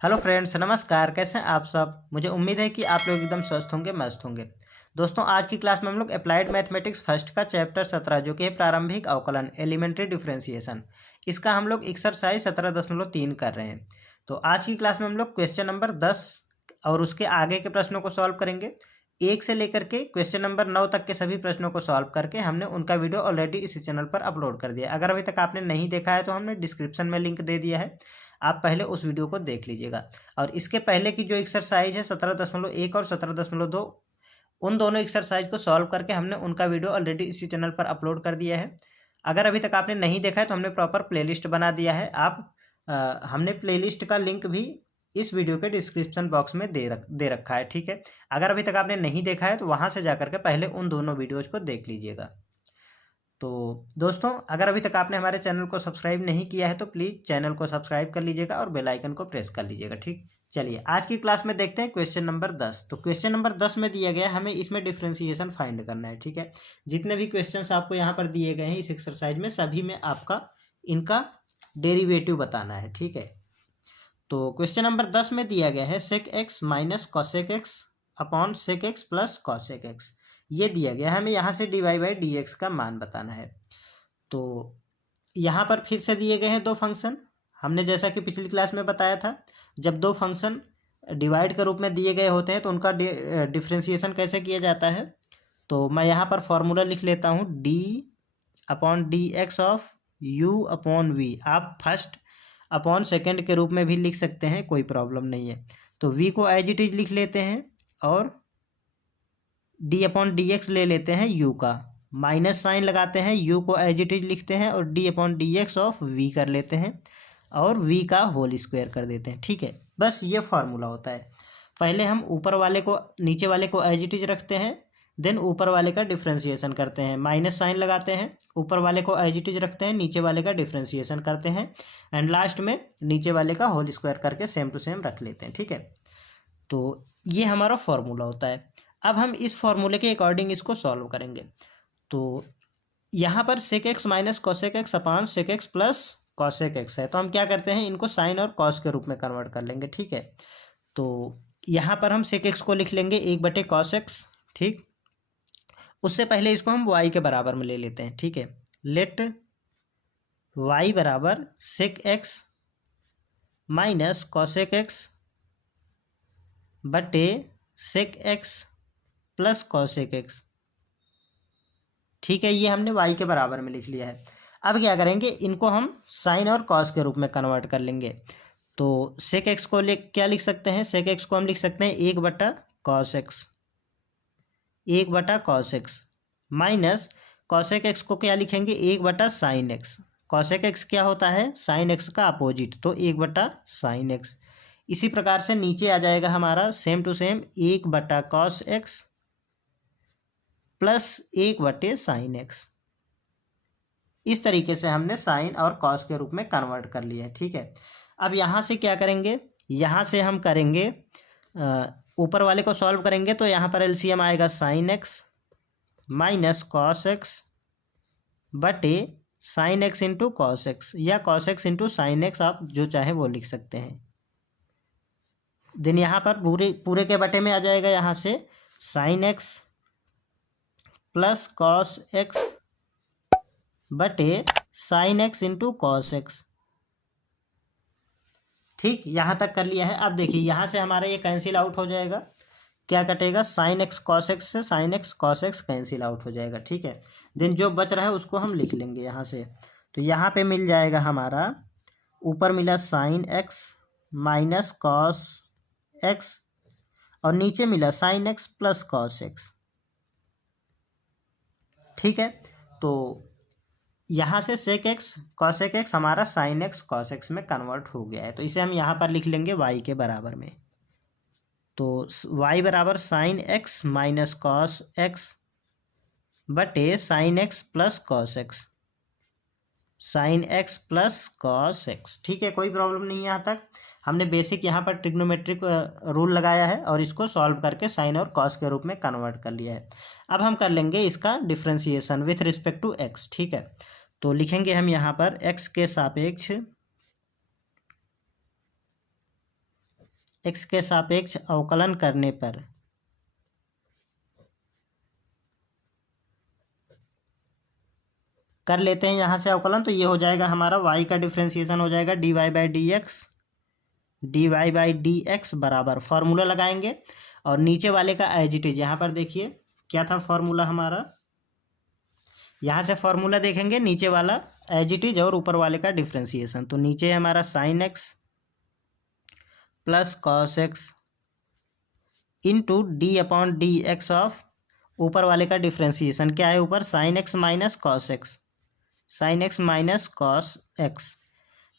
Hello friends, नमस्कार। कैसे हैं आप सब। मुझे उम्मीद है कि आप लोग एकदम स्वस्थ होंगे, मस्त होंगे। दोस्तों, आज की क्लास में हम लोग अप्लाइड मैथमेटिक्स फर्स्ट का चैप्टर 17 जो कि है प्रारंभिक अवकलन एलिमेंट्री डिफरेंशिएशन, इसका हम लोग एक्सरसाइज 17.3 कर रहे हैं। तो आज की क्लास में हम लोग क्वेश्चन नंबर 10 और उसके आगे के प्रश्नों को सॉल्व करेंगे। 1 से लेकर के क्वेश्चन नंबर 9 तक के सभी प्रश्नों को सॉल्व करके हमने उनका वीडियो ऑलरेडी इसी चैनल पर अपलोड कर दिया। अगर अभी तक आपने नहीं देखा है तो हमने डिस्क्रिप्शन में लिंक दे दिया है, आप पहले उस वीडियो को देख लीजिएगा। और इसके पहले की जो एक्सरसाइज है 17.1 और 17.2, उन दोनों एक्सरसाइज को सॉल्व करके हमने उनका वीडियो ऑलरेडी इसी चैनल पर अपलोड कर दिया है। अगर अभी तक आपने नहीं देखा है तो हमने प्रॉपर प्लेलिस्ट बना दिया है। हमने प्लेलिस्ट का लिंक भी इस वीडियो के डिस्क्रिप्शन बॉक्स में दे रखा है, ठीक है। अगर अभी तक आपने नहीं देखा है तो वहाँ से जाकर के पहले उन दोनों वीडियोज को देख लीजिएगा। तो दोस्तों, अगर अभी तक आपने हमारे चैनल को सब्सक्राइब नहीं किया है तो प्लीज़ चैनल को सब्सक्राइब कर लीजिएगा और बेल आइकन को प्रेस कर लीजिएगा, ठीक। चलिए आज की क्लास में देखते हैं क्वेश्चन नंबर 10। तो क्वेश्चन नंबर 10 में दिया गया हमें इसमें डिफरेंशिएशन फाइंड करना है, ठीक है। जितने भी क्वेश्चंस आपको यहाँ पर दिए गए हैं इस एक्सरसाइज में, सभी में आपका इनका डेरिवेटिव बताना है, ठीक है। तो क्वेश्चन नंबर 10 में दिया गया है sec x minus cosec x upon sec x plus cosec x, ये दिया गया है। हमें यहाँ से d y by d x का मान बताना है। तो यहाँ पर फिर से दिए गए हैं दो फंक्शन। हमने जैसा कि पिछली क्लास में बताया था, जब दो फंक्शन डिवाइड के रूप में दिए गए होते हैं तो उनका डिफ्रेंशिएशन कैसे किया जाता है। तो मैं यहाँ पर फॉर्मूला लिख लेता हूँ, d upon d x of u upon v. आप फर्स्ट अपॉन सेकेंड के रूप में भी लिख सकते हैं, कोई प्रॉब्लम नहीं है। तो वी को एज इट इज लिख लेते हैं और डी अपॉन डी एक्स ले लेते हैं यू का, माइनस साइन लगाते हैं, यू को एज इट इज लिखते हैं और d upon d x of v कर लेते हैं और वी का होल स्क्वायर कर देते हैं, ठीक है। बस ये फार्मूला होता है। पहले हम ऊपर वाले को नीचे वाले को एज इट इज रखते हैं, देन ऊपर वाले का डिफ्रेंशिएशन करते हैं, माइनस साइन लगाते हैं, ऊपर वाले को एज इट इज रखते हैं, नीचे वाले का डिफ्रेंशिएशन करते हैं एंड लास्ट में नीचे वाले का होल स्क्वायर करके सेम टू सेम रख लेते हैं, ठीक है। तो ये हमारा फॉर्मूला होता है। अब हम इस फॉर्मूले के अकॉर्डिंग इसको सॉल्व करेंगे। तो यहाँ पर sec x minus cosec x upon sec x plus cosec x है, तो हम क्या करते हैं, इनको साइन और कॉस के रूप में कन्वर्ट कर लेंगे, ठीक है। तो यहाँ पर हम सेक एक्स को लिख लेंगे 1/cos x, ठीक। उससे पहले इसको हम y के बराबर में ले लेते हैं, ठीक है। लेट y बराबर sec x minus cosec x बटे sec x plus cosec x, ठीक है। ये हमने y के बराबर में लिख लिया है। अब क्या करेंगे, इनको हम साइन और कॉस के रूप में कन्वर्ट कर लेंगे। तो सेक एक्स को क्या लिख सकते हैं, सेक एक्स को हम लिख सकते हैं 1/cos x, 1/cos x minus cosec x को क्या लिखेंगे, 1/sin x। कॉसेक एक्स क्या होता है, sin x का अपोजिट, तो 1/sin x। इसी प्रकार से नीचे आ जाएगा हमारा same to same 1/cos x plus 1/sin x। इस तरीके से हमने साइन और कॉस के रूप में कन्वर्ट कर लिया है, ठीक है। अब यहाँ से क्या करेंगे, यहाँ से हम करेंगे ऊपर वाले को सॉल्व करेंगे तो यहाँ पर एलसीएम आएगा sin x minus cos x बटे sine x into cos x, या cos x into sine x, आप जो चाहे वो लिख सकते हैं। देन यहाँ पर पूरे के बटे में आ जाएगा यहाँ से sine x plus cos x बटे sine x into cos x, ठीक। यहाँ तक कर लिया है। अब देखिए यहाँ से हमारा ये कैंसिल आउट हो जाएगा, क्या कटेगा, साइन एक्स कॉस एक्स से sine x cos x cancel out हो जाएगा, ठीक है। देन जो बच रहा है उसको हम लिख लेंगे यहाँ से। तो यहाँ पे मिल जाएगा हमारा, ऊपर मिला sign x minus cos x और नीचे मिला sign x plus cos x, ठीक है। तो यहाँ से सेक एक्स कॉसेक एक्स हमारा साइन एक्स कॉस एक्स में कन्वर्ट हो गया है, तो इसे हम यहाँ पर लिख लेंगे y के बराबर में। तो y बराबर sine x minus cos x बटे sine x plus cos x, sine x plus cos x, ठीक है। कोई प्रॉब्लम नहीं है यहाँ तक। हमने बेसिक यहाँ पर ट्रिग्नोमेट्रिक रूल लगाया है और इसको सॉल्व करके साइन और कॉस के रूप में कन्वर्ट कर लिया है। अब हम कर लेंगे इसका differentiation with respect to x, ठीक है। तो लिखेंगे हम यहाँ पर x के सापेक्ष एक्स के सापेक्ष अवकलन करने पर कर लेते हैं यहाँ से अवकलन, तो ये हो जाएगा हमारा वाई का डिफ्रेंसिएशन हो जाएगा dy बाई डी एक्स बराबर, फॉर्मूला लगाएंगे और नीचे वाले का एज इट इज। यहाँ पर देखिए क्या था फॉर्मूला हमारा, यहाँ से फॉर्मूला देखेंगे नीचे वाला एज इट इज और ऊपर वाले का डिफ्रेंसिएशन। तो नीचे है हमारा sine x plus cos x into d upon d x of ऊपर वाले का डिफ्रेंसिएशन क्या है, ऊपर sine x minus cos x, sine x minus cos x,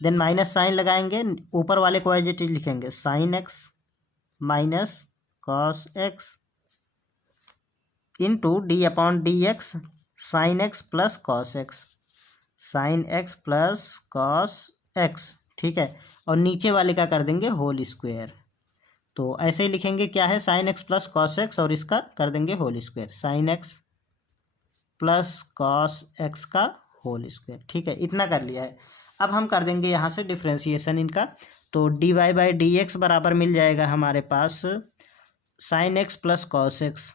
then minus sine लगाएंगे, ऊपर वाले को एज इट इज लिखेंगे sine x minus cos x into d upon d x sine x plus cos x, sine x plus cos x, ठीक है। और नीचे वाले का कर देंगे होल स्क्वायर। तो ऐसे ही लिखेंगे क्या है, sine x plus cos x और इसका कर देंगे whole square, sine x plus cos x का होल स्क्वायर, ठीक है। इतना कर लिया है। अब हम कर देंगे यहाँ से डिफ्रेंसिएशन इनका। तो d y by d x बराबर मिल जाएगा हमारे पास sine x plus cos x,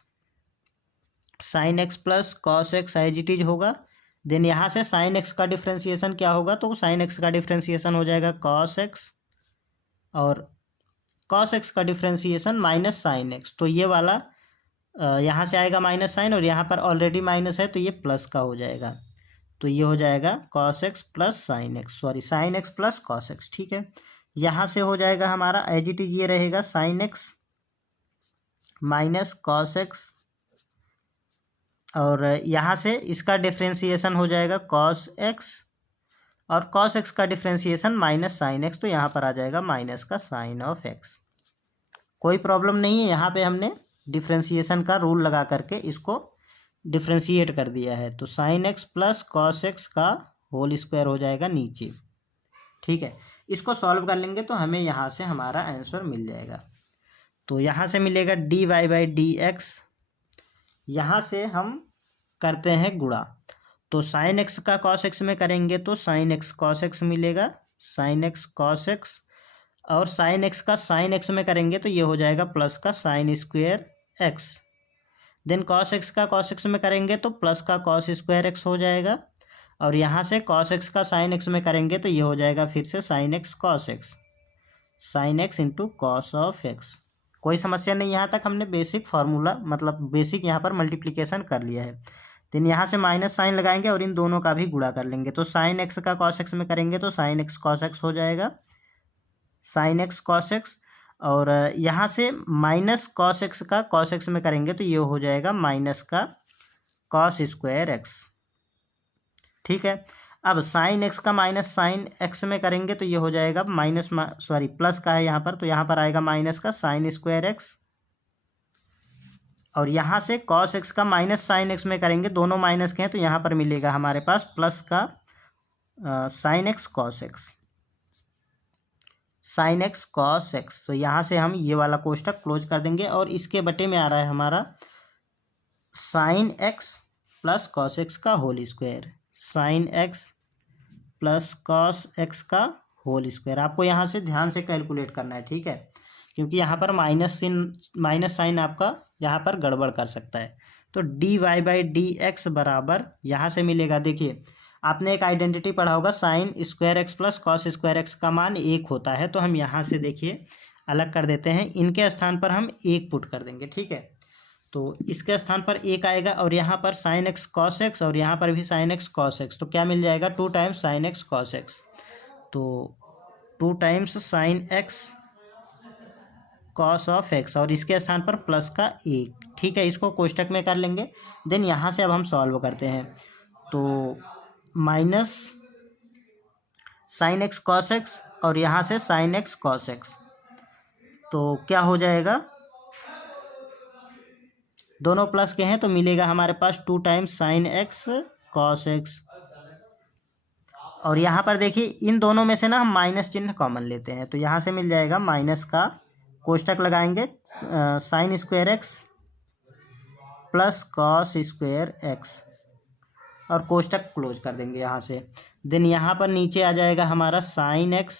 sine x plus cos x as it is होगा। देन यहाँ से साइन एक्स का डिफ्रेंसिएशन क्या होगा, तो साइन एक्स का डिफ्रेंसिएशन हो जाएगा कॉस एक्स और कॉस एक्स का डिफ्रेंसिएशन माइनस साइन एक्स। तो ये वाला यहाँ से आएगा माइनस साइन और यहाँ पर ऑलरेडी माइनस है तो ये प्लस का हो जाएगा। तो ये हो जाएगा cos x plus sine x, sorry sine x plus cos x, ठीक है। यहाँ से हो जाएगा हमारा एज इट इज ये रहेगा sign x minus cos x और यहाँ से इसका डिफ्रेंसिएशन हो जाएगा कॉस एक्स और कॉस एक्स का डिफ्रेंसिएशन माइनस साइन एक्स, तो यहाँ पर आ जाएगा माइनस का साइन ऑफ एक्स। कोई प्रॉब्लम नहीं है, यहाँ पे हमने डिफ्रेंसिएशन का रूल लगा करके इसको डिफ्रेंशिएट कर दिया है। तो sine x plus cos x का होल स्क्वायर हो जाएगा नीचे, ठीक है। इसको सॉल्व कर लेंगे तो हमें यहाँ से हमारा आंसर मिल जाएगा। तो यहाँ से मिलेगा d y by d x, यहाँ से हम करते हैं गुणा। तो साइन एक्स का कॉस एक्स में करेंगे तो साइन एक्स कॉस एक्स मिलेगा, साइन एक्स कॉस एक्स, और साइन एक्स का साइन एक्स में करेंगे तो ये हो जाएगा प्लस का sine square x. Then cos x का कॉस एक्स में करेंगे तो प्लस का कॉस स्क्वायर एक्स हो जाएगा और यहाँ से कॉस एक्स का साइन एक्स में करेंगे तो ये हो जाएगा फिर से sine x cos x, sine x into cos of x. कोई समस्या नहीं, यहाँ तक हमने बेसिक फार्मूला मतलब बेसिक यहाँ पर मल्टीप्लिकेशन कर लिया है। देन यहाँ से माइनस साइन लगाएंगे और इन दोनों का भी गुणा कर लेंगे। तो साइन एक्स का कॉस एक्स में करेंगे तो साइन एक्स कॉस एक्स हो जाएगा, साइन एक्स कॉस एक्स, और यहाँ से माइनस कॉस एक्स का कॉस एक्स में करेंगे तो ये हो जाएगा माइनस का कॉस स्क्वायर एक्स, ठीक है। अब साइन एक्स का माइनस साइन एक्स में करेंगे तो ये हो जाएगा माइनस सॉरी प्लस का है यहाँ पर, तो यहाँ पर आएगा माइनस का साइन स्क्वायर एक्स, और यहाँ से कॉस एक्स का माइनस साइन एक्स में करेंगे, दोनों माइनस के हैं तो यहाँ पर मिलेगा हमारे पास प्लस का sine x cos x, sine x cos x. तो यहाँ से हम ये वाला कोष्टक क्लोज कर देंगे और इसके बटे में आ रहा है हमारा sine x plus cos x का whole square, sine x plus cos x का होल स्क्वायर। आपको यहाँ से ध्यान से कैलकुलेट करना है, ठीक है, क्योंकि यहाँ पर माइनस साइन आपका यहाँ पर गड़बड़ कर सकता है। तो d y by d x बराबर यहाँ से मिलेगा, देखिए आपने एक आइडेंटिटी पढ़ा होगा sign square x plus cos square x का मान 1 होता है। तो हम यहाँ से देखिए अलग कर देते हैं, इनके स्थान पर हम 1 पुट कर देंगे, ठीक है। तो इसके स्थान पर 1 आएगा और यहाँ पर साइन एक्स कॉस एक्स और यहाँ पर भी साइन एक्स कॉस एक्स, तो क्या मिल जाएगा 2 times sine x cos x, तो 2 times sine x cos of x और इसके स्थान पर प्लस का 1, ठीक है। इसको कोष्टक में कर लेंगे। देन यहाँ से अब हम सॉल्व करते हैं, तो minus sine x cos x और यहाँ से साइन एक्स कॉस एक्स, तो क्या हो जाएगा, दोनों प्लस के हैं तो मिलेगा हमारे पास 2 times sine x cos x, और यहाँ पर देखिए इन दोनों में से ना हम माइनस चिन्ह कॉमन लेते हैं, तो यहाँ से मिल जाएगा माइनस का कोष्टक लगाएंगे sign square x plus cos square x और कोष्टक क्लोज कर देंगे यहाँ से। देन यहाँ पर नीचे आ जाएगा हमारा sine x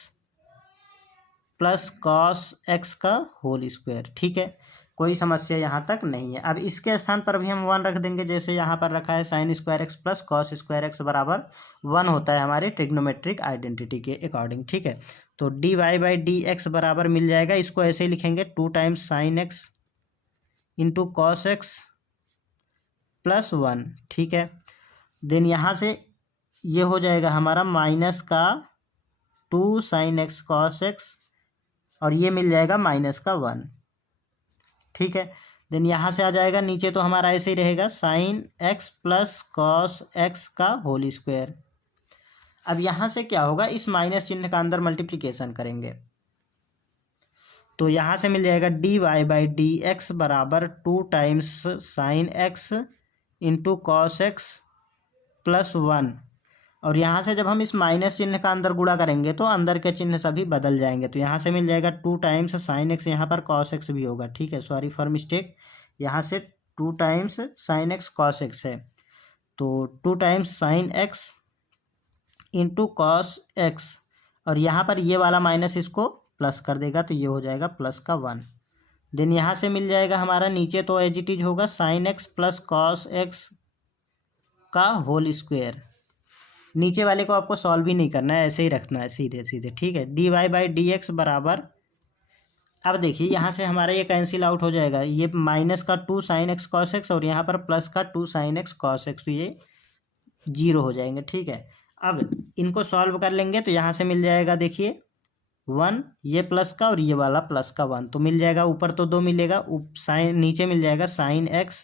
plus cos x का होल स्क्वायर। ठीक है, कोई समस्या यहाँ तक नहीं है। अब इसके स्थान पर भी हम 1 रख देंगे, जैसे यहाँ पर रखा है sign square x plus cos square x बराबर 1 होता है हमारे ट्रिग्नोमेट्रिक आइडेंटिटी के अकॉर्डिंग। ठीक है, तो d y by d x बराबर मिल जाएगा, इसको ऐसे ही लिखेंगे 2 times sine x into cos x plus 1। ठीक है, देन यहाँ से ये हो जाएगा हमारा माइनस का 2 साइन एक्स कॉस एक्स और ये मिल जाएगा माइनस का 1। ठीक है, देन यहाँ से आ जाएगा नीचे, तो हमारा ऐसे ही रहेगा sign x plus cos x का होल स्क्वायर। अब यहाँ से क्या होगा, इस माइनस चिन्ह का अंदर मल्टीप्लिकेशन करेंगे, तो यहाँ से मिल जाएगा d y by d x बराबर 2 times sine x into cos x plus 1। और यहाँ से जब हम इस माइनस चिन्ह का अंदर गुणा करेंगे तो अंदर के चिन्ह सभी बदल जाएंगे, तो यहाँ से मिल जाएगा 2 टाइम्स साइन एक्स, यहाँ पर कॉस एक्स भी होगा। ठीक है, सॉरी फॉर मिस्टेक, यहाँ से 2 times sine x cos x है, तो 2 times sine x into cos x, और यहाँ पर ये वाला माइनस इसको प्लस कर देगा, तो ये हो जाएगा प्लस का 1। देन यहाँ से मिल जाएगा हमारा नीचे, तो एज इट इज होगा sign x plus cos x का होल स्क्वायर। नीचे वाले को आपको सॉल्व भी नहीं करना है, ऐसे ही रखना है सीधे सीधे। ठीक है, d y by d x बराबर, अब देखिए यहाँ से हमारा ये कैंसिल आउट हो जाएगा, ये माइनस का 2 साइन एक्स कॉस एक्स और यहाँ पर प्लस का 2 साइन एक्स कॉस एक्स, तो ये 0 हो जाएंगे। ठीक है, अब इनको सॉल्व कर लेंगे, तो यहाँ से मिल जाएगा देखिए 1, ये प्लस का और ये वाला प्लस का 1, तो मिल जाएगा, ऊपर तो 2 मिलेगा, साइन नीचे मिल जाएगा sign x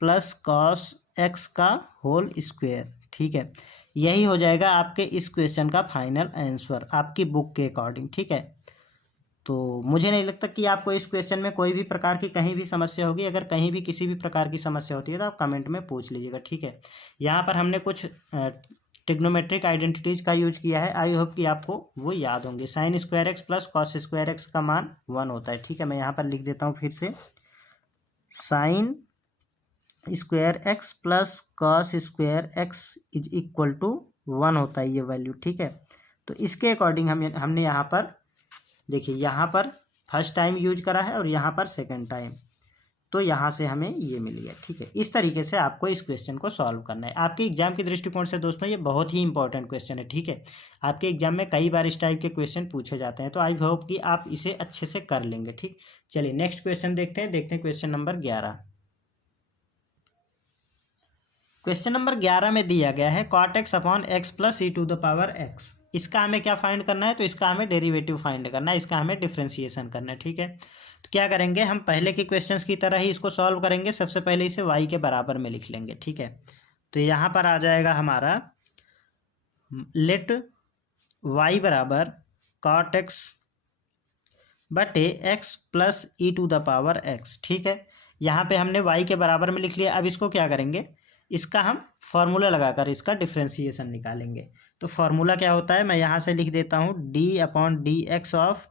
plus cos x का होल स्क्वायर। ठीक है, यही हो जाएगा आपके इस क्वेश्चन का फाइनल आंसर आपकी बुक के अकॉर्डिंग। ठीक है, तो मुझे नहीं लगता कि आपको इस क्वेश्चन में कोई भी प्रकार की कहीं भी समस्या होगी। अगर कहीं भी किसी भी प्रकार की समस्या होती है तो आप कमेंट में पूछ लीजिएगा। ठीक है, यहाँ पर हमने कुछ ट्रिग्नोमेट्रिक आइडेंटिटीज का यूज किया है, आई होप कि आपको वो याद होंगे। Sign square x plus cos square x का मान 1 होता है। ठीक है, मैं यहाँ पर लिख देता हूँ फिर से, sine square x plus cos square x is equal to 1 होता है ये वैल्यू। ठीक है, तो इसके अकॉर्डिंग हमने यहाँ पर देखिए, यहाँ पर फर्स्ट टाइम यूज करा है और यहाँ पर सेकंड टाइम, तो यहाँ से हमें ये मिल गया। ठीक है, इस तरीके से आपको इस क्वेश्चन को सॉल्व करना है। आपके एग्जाम के दृष्टिकोण से दोस्तों ये बहुत ही इंपॉर्टेंट क्वेश्चन है। ठीक है, आपके एग्जाम में कई बार इस टाइप के क्वेश्चन पूछे जाते हैं, तो आई होप कि आप इसे अच्छे से कर लेंगे। ठीक, चलिए नेक्स्ट क्वेश्चन देखते हैं क्वेश्चन नंबर 11। क्वेश्चन नंबर 11 में दिया गया है cot x upon x plus e to the power x. इसका हमें क्या फाइंड करना है, तो इसका हमें डेरिवेटिव फाइंड करना है, इसका हमें डिफ्रेंशिएशन करना है। ठीक है, तो क्या करेंगे, हम पहले के क्वेश्चंस की तरह ही इसको सॉल्व करेंगे। सबसे पहले इसे y के बराबर में लिख लेंगे। ठीक है, तो यहाँ पर आ जाएगा हमारा लेट y बराबर कॉट एक्स बटे x plus e to the power x. ठीक है, यहाँ पे हमने y के बराबर में लिख लिया। अब इसको क्या करेंगे, इसका हम फॉर्मूला लगाकर इसका डिफ्रेंशिएशन निकालेंगे। तो फॉर्मूला क्या होता है, मैं यहाँ से लिख देता हूँ d upon d x of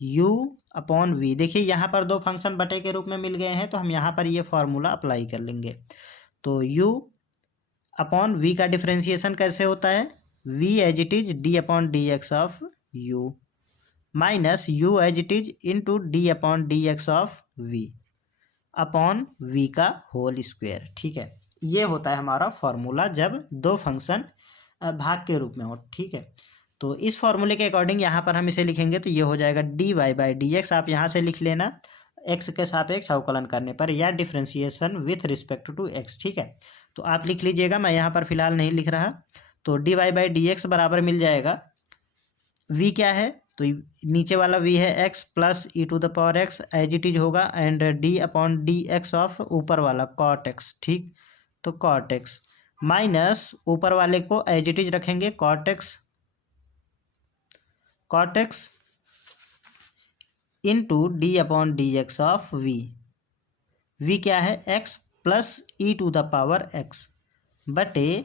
u upon v. देखिए यहाँ पर 2 फंक्शन बटे के रूप में मिल गए हैं, तो हम यहाँ पर ये फॉर्मूला अप्लाई कर लेंगे। तो u अपॉन वी का डिफ्रेंशिएशन कैसे होता है, v as it is d upon d x of u minus u as it is into d upon d x of v upon v का होल स्क्वायर। ठीक है, ये होता है हमारा फॉर्मूला जब 2 फंक्शन भाग के रूप में हो। ठीक है, तो इस फॉर्मूले के अकॉर्डिंग यहाँ पर हम इसे लिखेंगे, तो ये हो जाएगा d y by d x. आप यहाँ से लिख लेना एक्स के सापेक्ष अवकलन करने पर या differentiation with respect to x. ठीक है, तो आप लिख लीजिएगा, मैं यहाँ पर फिलहाल नहीं लिख रहा। तो d y by d x बराबर मिल जाएगा, v क्या है, तो नीचे वाला v है x plus e to the power x as it is होगा, and d upon d x of ऊपर वाला कॉट एक्स। ठीक, तो कॉट एक्स माइनस ऊपर वाले को एज इट इज रखेंगे cot x into d upon d x of v क्या है, x plus e to the power x बटे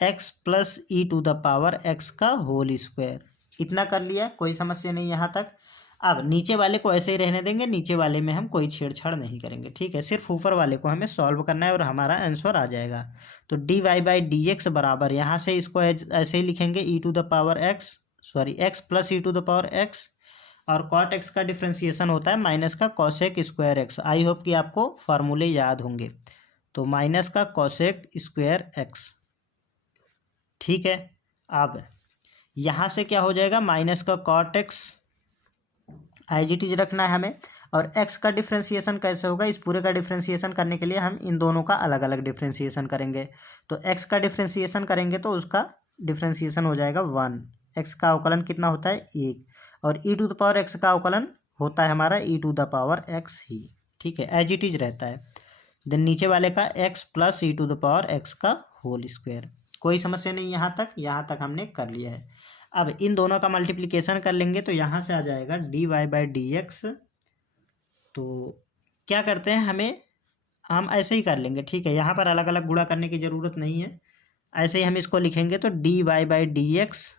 x plus e to the power x का होल स्क्वायर। इतना कर लिया, कोई समस्या नहीं यहाँ तक। अब नीचे वाले को ऐसे ही रहने देंगे, नीचे वाले में हम कोई छेड़छाड़ नहीं करेंगे। ठीक है, सिर्फ ऊपर वाले को हमें सॉल्व करना है और हमारा आंसर आ जाएगा। तो d y by d x बराबर, यहाँ से इसको ऐसे ही लिखेंगे e to the power x sorry x plus e to the power x, और कॉट एक्स का डिफ्रेंसिएशन होता है माइनस का cosec square x. I hope कि आपको फार्मूले याद होंगे। तो माइनस का कॉसेक स्क्वायर एक्स, ठीक है। अब यहाँ से क्या हो जाएगा, माइनस का cot x, as it is रखना है हमें। और एक्स का डिफ्रेंसिएशन कैसे होगा, इस पूरे का डिफ्रेंसिएशन करने के लिए हम इन दोनों का अलग अलग डिफ्रेंसिएशन करेंगे। तो एक्स का डिफ्रेंसिएशन करेंगे तो उसका डिफ्रेंसिएशन हो जाएगा 1। एक्स का अवकलन कितना होता है, 1। और ई टू द पावर एक्स का अवकलन होता है हमारा ई टू द पावर एक्स ही, ठीक है, एज इट इज रहता है। देन नीचे वाले का x plus e to the power x का होल स्क्वायर। कोई समस्या नहीं, यहाँ तक हमने कर लिया है। अब इन दोनों का मल्टीप्लिकेशन कर लेंगे तो यहाँ से आ जाएगा d y by d x. तो क्या करते हैं, हम ऐसे ही कर लेंगे, ठीक है। यहाँ पर अलग अलग गुणा करने की ज़रूरत नहीं है, ऐसे ही हम इसको लिखेंगे। तो d y by d x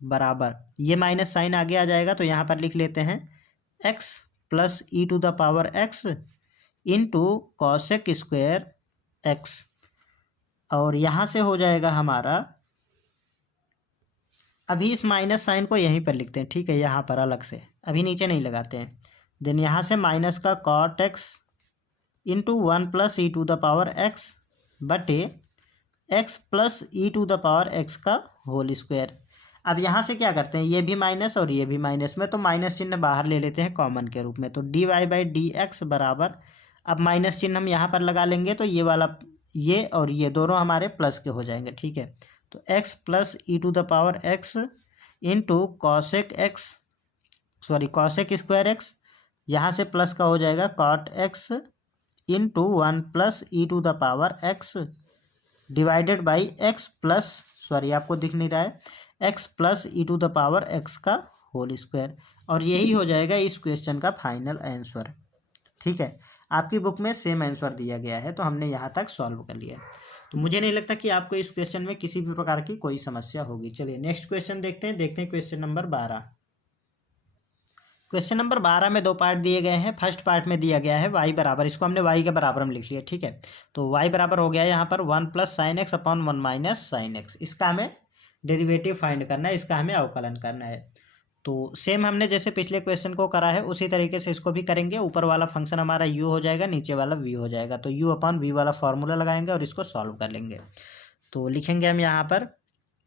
बराबर, ये माइनस साइन आगे आ जाएगा तो यहाँ पर लिख लेते हैं x plus e to the power x into cosec square x. और यहाँ से हो जाएगा हमारा, अभी इस माइनस साइन को यहीं पर लिखते हैं, ठीक है, यहाँ पर अलग से, अभी नीचे नहीं लगाते हैं। देन यहाँ से माइनस का cot x into 1 plus e to the power x बटे x plus e to the power x का होल स्क्वायर। अब यहाँ से क्या करते हैं, ये भी माइनस और ये भी माइनस में, तो माइनस चिन्ह बाहर ले लेते हैं कॉमन के रूप में। तो d y by d x बराबर, अब माइनस चिन्ह हम यहाँ पर लगा लेंगे तो ये वाला, ये और ये दोनों हमारे प्लस के हो जाएंगे, ठीक है। तो x plus e to the power x into cosec x, sorry cosec square x, यहाँ से प्लस का हो जाएगा cot x into 1 plus e to the power x divided by x plus, sorry आपको दिख नहीं रहा है, x plus e to the power x का होल स्क्वायर। और यही हो जाएगा इस क्वेश्चन का फाइनल आंसर, ठीक है। आपकी बुक में सेम आंसर दिया गया है तो हमने यहाँ तक सॉल्व कर लिया है। तो मुझे नहीं लगता कि आपको इस क्वेश्चन में किसी भी प्रकार की कोई समस्या होगी। चलिए नेक्स्ट क्वेश्चन देखते हैं क्वेश्चन नंबर 12। क्वेश्चन नंबर 12 में दो पार्ट दिए गए हैं। फर्स्ट पार्ट में दिया गया है y बराबर, इसको हमने y के बराबर में लिख लिया, ठीक है। तो y बराबर हो गया यहाँ पर 1 plus sine x upon 1 minus sine x. इसका हमें डेरिवेटिव फाइंड करना है, इसका हमें अवकलन करना है। तो सेम हमने जैसे पिछले क्वेश्चन को करा है उसी तरीके से इसको भी करेंगे। ऊपर वाला फंक्शन हमारा u हो जाएगा, नीचे वाला v हो जाएगा। तो u अपॉन v वाला फॉर्मूला लगाएंगे और इसको सॉल्व कर लेंगे। तो लिखेंगे हम यहाँ पर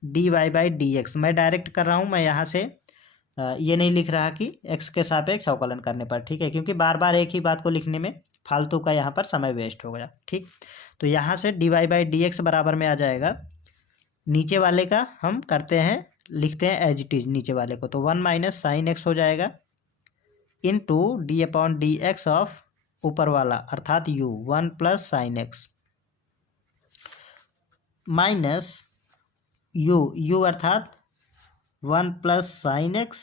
d y by d x, मैं डायरेक्ट कर रहा हूँ, मैं यहाँ से ये नहीं लिख रहा कि x के सापेक्ष अवकलन करने पर, ठीक है, क्योंकि बार बार एक ही बात को लिखने में फालतू का यहाँ पर समय वेस्ट हो गया, ठीक। तो यहाँ से d y by d x बराबर में आ जाएगा, नीचे वाले का हम करते हैं, लिखते हैं एज इट इज नीचे वाले को। तो 1 माइनस साइन एक्स हो जाएगा into d upon d x of ऊपर वाला अर्थात u 1 plus sine x minus u अर्थात 1 plus sine x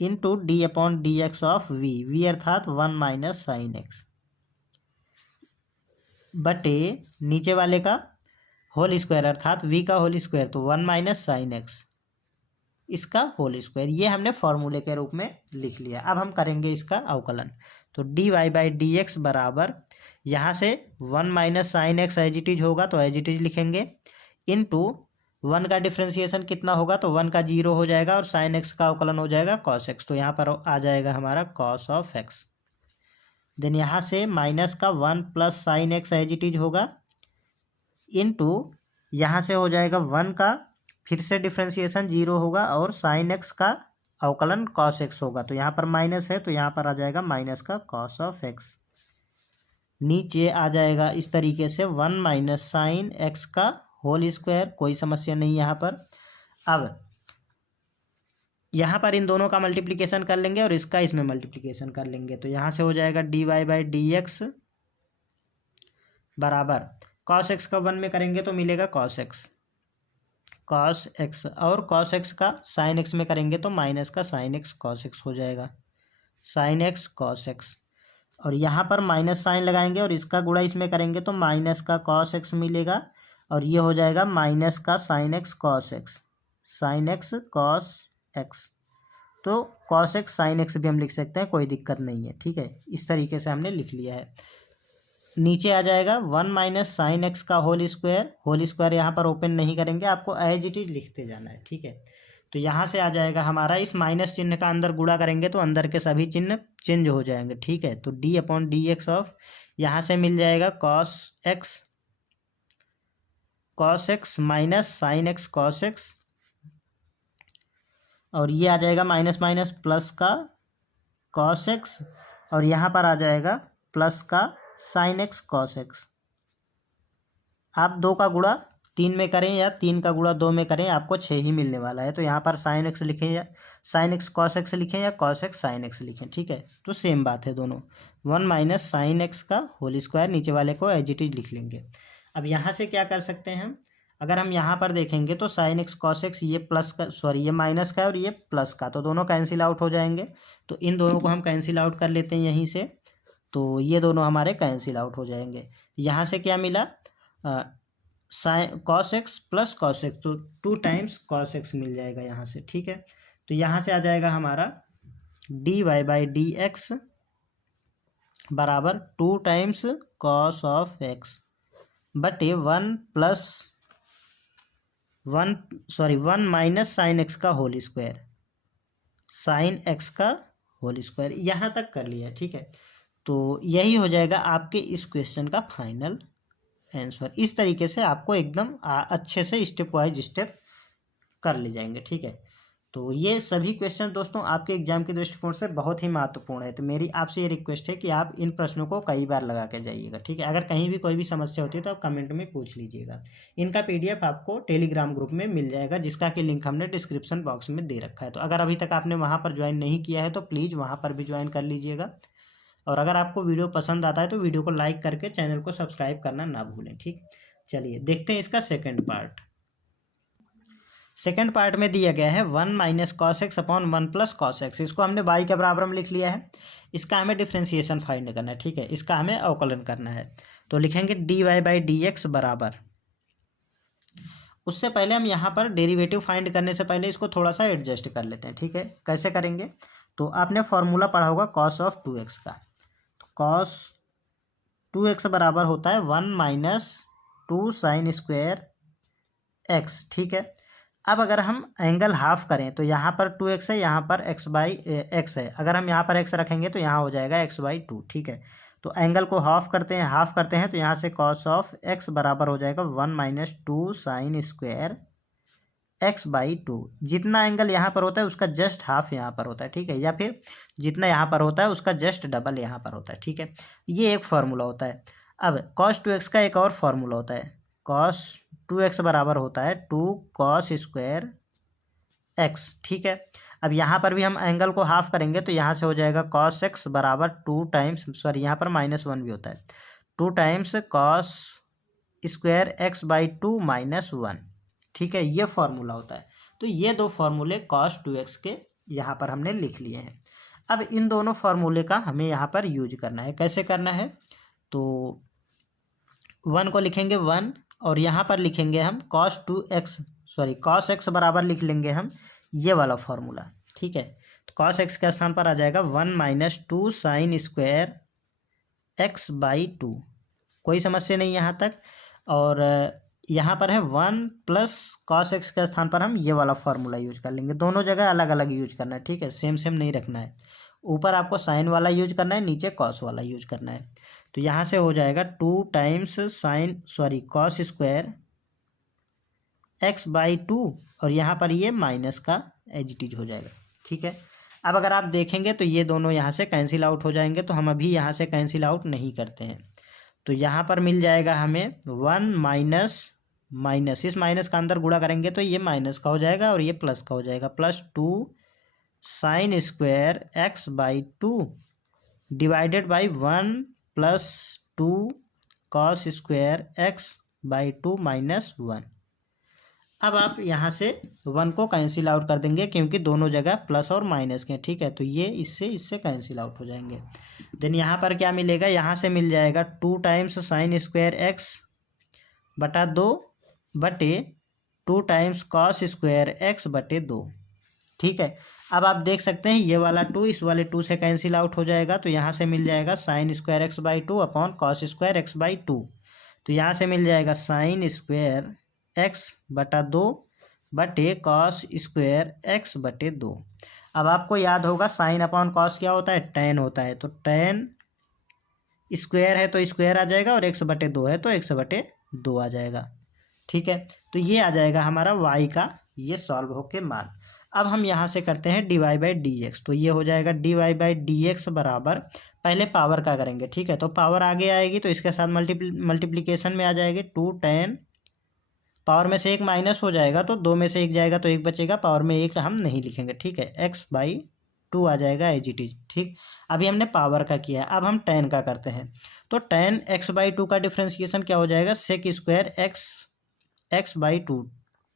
into d upon d x of v अर्थात 1 माइनस साइन एक्स बटे नीचे वाले का होल स्क्वायर अर्थात v का होल स्क्वायर, तो 1 माइनस साइन एक्स इसका होल स्क्वायर। ये हमने फॉर्मूले के रूप में लिख लिया। अब हम करेंगे इसका अवकलन। तो d y by d x बराबर, यहाँ से 1 minus sine x as it is होगा तो एज इट इज लिखेंगे, इंटू 1 का डिफ्रेंसिएशन कितना होगा, तो 1 का 0 हो जाएगा और साइन एक्स का अवकलन हो जाएगा कॉस एक्स। तो यहाँ पर आ जाएगा हमारा कॉस ऑफ एक्स। देन यहाँ से माइनस का 1 plus sine x as it is होगा इंटू यहाँ से हो जाएगा 1 का फिर से डिफ्रेंसिएशन 0 होगा और साइन एक्स का अवकलन कॉस एक्स होगा। तो यहाँ पर माइनस है तो यहाँ पर आ जाएगा माइनस का कॉस ऑफ एक्स। नीचे आ जाएगा इस तरीके से 1 माइनस साइन एक्स का होल स्क्वायर, कोई समस्या नहीं यहाँ पर। अब यहाँ पर इन दोनों का मल्टीप्लिकेशन कर लेंगे और इसका इसमें मल्टीप्लिकेशन कर लेंगे। तो यहाँ से हो जाएगा d y by d x बराबर कॉस एक्स का 1 में करेंगे तो मिलेगा कॉस एक्स और कॉस एक्स का साइन एक्स में करेंगे तो माइनस का साइन एक्स कॉस एक्स हो जाएगा, साइन एक्स कॉस एक्स। और यहाँ पर माइनस साइन लगाएंगे और इसका गुणा इसमें करेंगे तो माइनस का कॉस एक्स मिलेगा और ये हो जाएगा माइनस का sine x cos x, sine x cos x. तो कॉस एक्स साइन एक्स भी हम लिख सकते हैं, कोई दिक्कत नहीं है, ठीक है। इस तरीके से हमने लिख लिया है। नीचे आ जाएगा 1 माइनस साइन एक्स का होल स्क्वायर यहाँ पर ओपन नहीं करेंगे, आपको एज इट इज लिखते जाना है, ठीक है। तो यहाँ से आ जाएगा हमारा, इस माइनस चिन्ह का अंदर गुणा करेंगे तो अंदर के सभी चिन्ह चेंज हो जाएंगे, ठीक है। तो D upon d x of, यहाँ से मिल जाएगा cos x minus sine x cos x, और ये आ जाएगा माइनस माइनस प्लस का कॉस एक्स, और यहाँ पर आ जाएगा प्लस का साइन एक्स कॉस एक्स। आप 2 का गुणा 3 में करें या 3 का गुणा 2 में करें, आपको 6 ही मिलने वाला है। तो यहाँ पर साइन एक्स लिखें या साइन एक्स कॉस एक्स लिखें या कॉस एक्स साइन एक्स लिखें, ठीक है। तो सेम बात है दोनों। 1 माइनस साइन एक्स का होल स्क्वायर, नीचे वाले को एज इट इज लिख लेंगे। अब यहाँ से क्या कर सकते हैं हम, अगर हम यहाँ पर देखेंगे तो साइन एक्स कॉस एक्स, ये प्लस का ये माइनस का है और ये प्लस का, तो दोनों कैंसिल आउट हो जाएंगे। तो इन दोनों को हम कैंसिल आउट कर लेते हैं यहीं से, तो ये दोनों हमारे कैंसिल आउट हो जाएंगे। यहाँ से क्या मिला, sine cos x plus cos x, तो 2 टाइम्स कॉस एक्स मिल जाएगा यहाँ से, ठीक है। तो यहाँ से आ जाएगा हमारा d y by d x बराबर 2 टाइम्स कॉस ऑफ एक्स बटे 1 माइनस साइन एक्स का होल स्क्वायर, साइन एक्स का होल स्क्वायर। यहाँ तक कर लिया, ठीक है। तो यही हो जाएगा आपके इस क्वेश्चन का फाइनल आंसर। इस तरीके से आपको एकदम अच्छे से स्टेप वाइज स्टेप कर ले जाएंगे, ठीक है। तो ये सभी क्वेश्चन दोस्तों आपके एग्जाम के दृष्टिकोण से बहुत ही महत्वपूर्ण है। तो मेरी आपसे ये रिक्वेस्ट है कि आप इन प्रश्नों को कई बार लगा के जाइएगा, ठीक है। अगर कहीं भी कोई भी समस्या होती है तो आप कमेंट में पूछ लीजिएगा। इनका PDF आपको टेलीग्राम ग्रुप में मिल जाएगा, जिसका कि लिंक हमने डिस्क्रिप्शन बॉक्स में दे रखा है। तो अगर अभी तक आपने वहाँ पर ज्वाइन नहीं किया है तो प्लीज़ वहाँ पर भी ज्वाइन कर लीजिएगा। और अगर आपको वीडियो पसंद आता है तो वीडियो को लाइक करके चैनल को सब्सक्राइब करना ना भूलें, ठीक। चलिए देखते हैं इसका सेकंड पार्ट। सेकंड पार्ट में दिया गया है 1 minus cos x upon 1 plus cos x. इसको हमने y के बराबर में लिख लिया है। इसका हमें डिफ्रेंशिएशन फाइंड करना है, ठीक है। इसका हमें अवकलन करना है, तो लिखेंगे d y by d x बराबर, उससे पहले हम यहाँ पर डेरिवेटिव फाइंड करने से पहले इसको थोड़ा सा एडजस्ट कर लेते हैं, ठीक है। कैसे करेंगे, तो आपने फॉर्मूला पढ़ा होगा कॉस ऑफ 2x का। तो कॉस 2x बराबर होता है 1 माइनस 2 साइन स्क्वायर एक्स, ठीक है। अब अगर हम एंगल हाफ करें तो यहाँ पर 2x है, यहाँ पर x है। अगर हम यहाँ पर x रखेंगे तो यहाँ हो जाएगा x/2, ठीक है। तो एंगल को हाफ करते हैं तो यहाँ से कॉस ऑफ x बराबर हो जाएगा 1 माइनस 2 साइन स्क्वायर x/2। जितना एंगल यहाँ पर होता है उसका जस्ट हाफ यहाँ पर होता है, ठीक है। या फिर जितना यहाँ पर होता है उसका जस्ट डबल यहाँ पर होता है, ठीक है। ये एक फार्मूला होता है। अब cos 2x का एक और फार्मूला होता है, cos 2x बराबर होता है 2 cos स्क्वायर x, ठीक है। अब यहाँ पर भी हम एंगल को हाफ करेंगे तो यहाँ से हो जाएगा cos x बराबर 2 टाइम्स, यहाँ पर -1 भी होता है, 2 टाइम्स cos स्क्वायर x/2 -1, ठीक है। ये फार्मूला होता है। तो ये 2 फार्मूले cos 2x के यहाँ पर हमने लिख लिए हैं। अब इन दोनों फार्मूले का हमें यहाँ पर यूज करना है। कैसे करना है, तो 1 को लिखेंगे 1 और यहाँ पर लिखेंगे हम cos x बराबर लिख लेंगे हम ये वाला फार्मूला, ठीक है। तो cos x के स्थान पर आ जाएगा 1 माइनस 2 साइन स्क्वायर x/2। कोई समस्या नहीं यहाँ तक। और यहाँ पर है 1 प्लस cos x के स्थान पर हम ये वाला फार्मूला यूज कर लेंगे। दोनों जगह अलग अलग यूज करना है, ठीक है। सेम नहीं रखना है। ऊपर आपको साइन वाला यूज करना है, नीचे cos वाला यूज करना है। तो यहाँ से हो जाएगा 2 टाइम्स cos स्क्वायर x/2 और यहाँ पर ये माइनस का एज इट इज हो जाएगा, ठीक है। अब अगर आप देखेंगे तो ये दोनों यहाँ से कैंसिल आउट हो जाएंगे, तो हम अभी यहाँ से कैंसिल आउट नहीं करते हैं। तो यहाँ पर मिल जाएगा हमें 1 माइनस इस माइनस का अंदर गुणा करेंगे तो ये माइनस का हो जाएगा और ये प्लस का हो जाएगा, plus 2 sine square x/2 divided by 1 plus 2 cos square x/2 -1। अब आप यहाँ से 1 को कैंसिल आउट कर देंगे क्योंकि दोनों जगह प्लस और माइनस के, ठीक है। तो ये इससे कैंसिल आउट हो जाएंगे। देन यहाँ पर क्या मिलेगा, यहाँ से मिल जाएगा 2 टाइम्स साइन स्क्वायर x/2 बटे 2 टाइम्स cos स्क्वायर x/2, ठीक है। अब आप देख सकते हैं ये वाला 2 इस वाले 2 से कैंसिल आउट हो जाएगा, तो यहाँ से मिल जाएगा sign square x by two upon cos square x by two. तो यहाँ से मिल जाएगा साइन स्क्वायर एक्स बटा 2 बटे कॉस स्क्वायर एक्स बटे 2। अब आपको याद होगा साइन अपॉन कॉस क्या होता है, टेन होता है, तो टेन स्क्वायर है तो स्क्वायर आ जाएगा और एक्स बटे 2 है तो एक्स बटे 2 आ जाएगा। ठीक है, तो ये आ जाएगा हमारा y का ये सॉल्व होके मान। अब हम यहाँ से करते हैं dy बाई डी एक्स, तो ये हो जाएगा dy बाई डी एक्स बराबर, पहले पावर का करेंगे। ठीक है, तो पावर आगे आएगी तो इसके साथ मल्टीप्लिकेशन में आ जाएगी, 2 10 पावर में से एक माइनस हो जाएगा तो 2 में से एक जाएगा तो एक बचेगा, पावर में एक हम नहीं लिखेंगे। ठीक है, x बाई 2 आ जाएगा एज इट इज। ठीक, अभी हमने पावर का किया है, अब हम 10 का करते हैं। तो 10 x बाई 2 का डिफ्रेंसिएशन क्या हो जाएगा, सेक स्क्वायर एक्स बाई 2।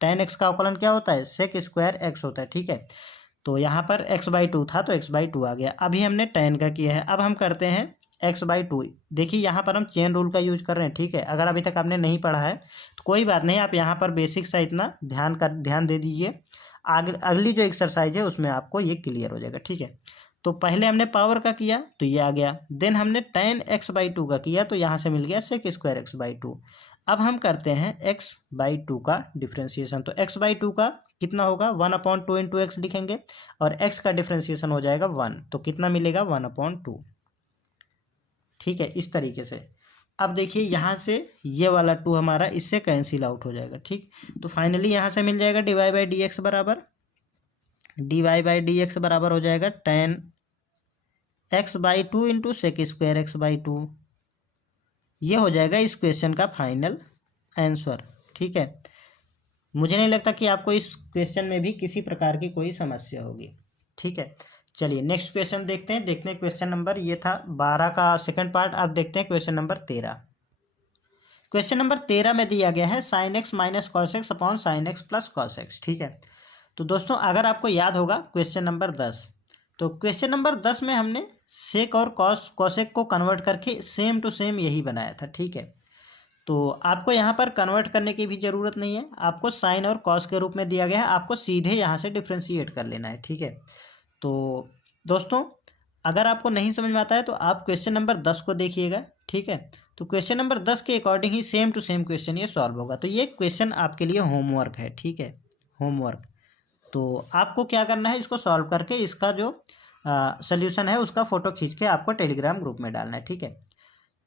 10x का अवकलन क्या होता है, सेक स्क्वायर एक्स होता है। ठीक है, तो यहाँ पर x बाई 2 था तो x बाई 2 आ गया। अभी हमने 10 का किया है, अब हम करते हैं x बाई 2। देखिए यहाँ पर हम चेन रूल का यूज कर रहे हैं। ठीक है, अगर अभी तक आपने नहीं पढ़ा है तो कोई बात नहीं, आप यहाँ पर बेसिक सा इतना ध्यान दे दीजिए, अगली जो एक्सरसाइज है उसमें आपको ये क्लियर हो जाएगा। ठीक है, तो पहले हमने पावर का किया तो ये आ गया, देन हमने 10x बाई 2 का किया तो यहाँ से मिल गया सेक स्क्वायर एक्स बाई 2। अब हम करते हैं x बाई 2 का डिफ्रेंसिएशन, तो x बाई 2 का कितना होगा, 1/2 इंटू एक्स लिखेंगे और x का डिफ्रेंसिएशन हो जाएगा 1, तो कितना मिलेगा 1/2। ठीक है, इस तरीके से। अब देखिए यहाँ से ये वाला 2 हमारा इससे कैंसिल आउट हो जाएगा। ठीक, तो फाइनली यहाँ से मिल जाएगा dy बाई डी एक्स बराबर, dy बाई डी एक्स बराबर हो जाएगा 10x by 2 into sec square x by 2। ये हो जाएगा इस क्वेश्चन का फाइनल आंसर। ठीक है, मुझे नहीं लगता कि आपको इस क्वेश्चन में भी किसी प्रकार की कोई समस्या होगी। ठीक है, चलिए नेक्स्ट क्वेश्चन देखते हैं क्वेश्चन नंबर, ये था 12 का सेकंड पार्ट। अब देखते हैं क्वेश्चन नंबर 13। क्वेश्चन नंबर 13 में दिया गया है sine x minus cos x upon sine x plus cos x. ठीक है, तो दोस्तों अगर आपको याद होगा क्वेश्चन नंबर 10, तो क्वेश्चन नंबर 10 में हमने सेक और कॉसेक को कन्वर्ट करके सेम टू सेम यही बनाया था। ठीक है, तो आपको यहाँ पर कन्वर्ट करने की भी ज़रूरत नहीं है, आपको साइन और कॉस के रूप में दिया गया है, आपको सीधे यहाँ से डिफ्रेंशिएट कर लेना है। ठीक है, तो दोस्तों अगर आपको नहीं समझ में आता है तो आप क्वेश्चन नंबर 10 को देखिएगा। ठीक है, तो क्वेश्चन नंबर 10 के अकॉर्डिंग ही सेम टू सेम क्वेश्चन ये सॉल्व होगा। तो ये क्वेश्चन आपके लिए होमवर्क है। ठीक है, होमवर्क, तो आपको क्या करना है, इसको सॉल्व करके इसका जो सॉल्यूशन है उसका फ़ोटो खींच के आपको टेलीग्राम ग्रुप में डालना है। ठीक है,